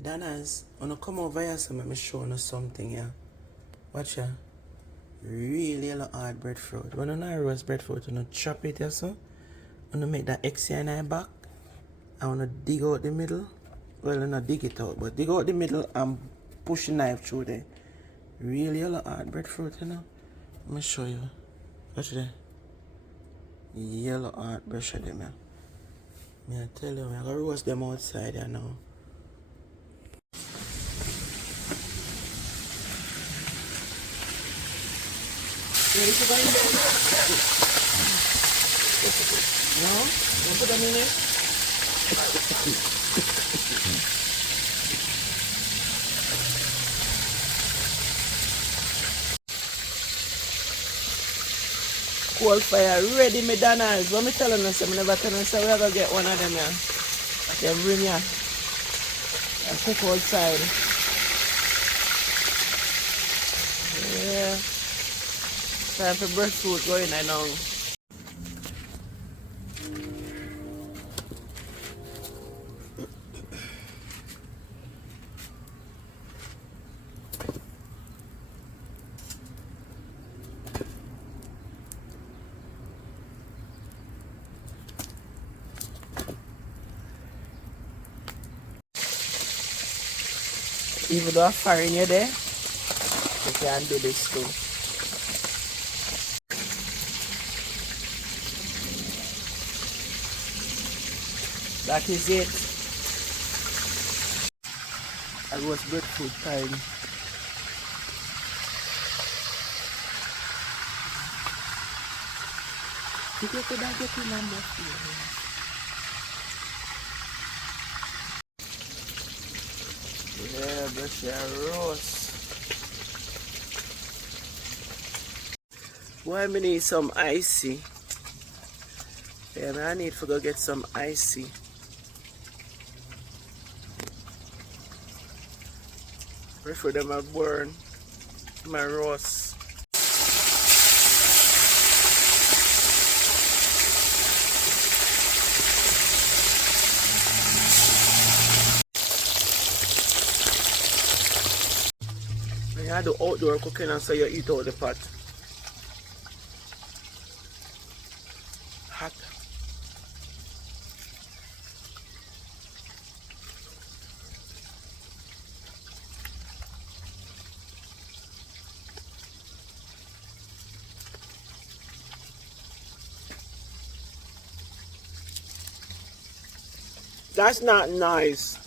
Danas, wanna come over here so let me show you something here. Watch ya. Really yellow hard breadfruit. When you know roast breadfruit, you chop it here so. Wanna make that X in the back. I wanna dig out the middle. Well, not dig it out, but dig out the middle and push the knife through there. Really yellow hard breadfruit, you know. Let me show you. Watch there. Yellow hard breadfruit them here. I tell you, I'm gonna roast them outside here now. Ready to go in there? No? Don't put them in it? Coal fire ready, me Donald. What me telling you, so I never tell you, so we're going to get one of them here. They bring here. And cook outside. Yeah. Time for breadfruit going on now. Even though I'm farrin you there, you can do this too. That is it. I roast breadfruit time. You could get your number here. Yeah, brush your roast. Why I need some icy? Yeah, man, I need to go get some icy. Wait for them to burn my roast. I do outdoor cooking and so you eat out the pot. Hot. That's not nice.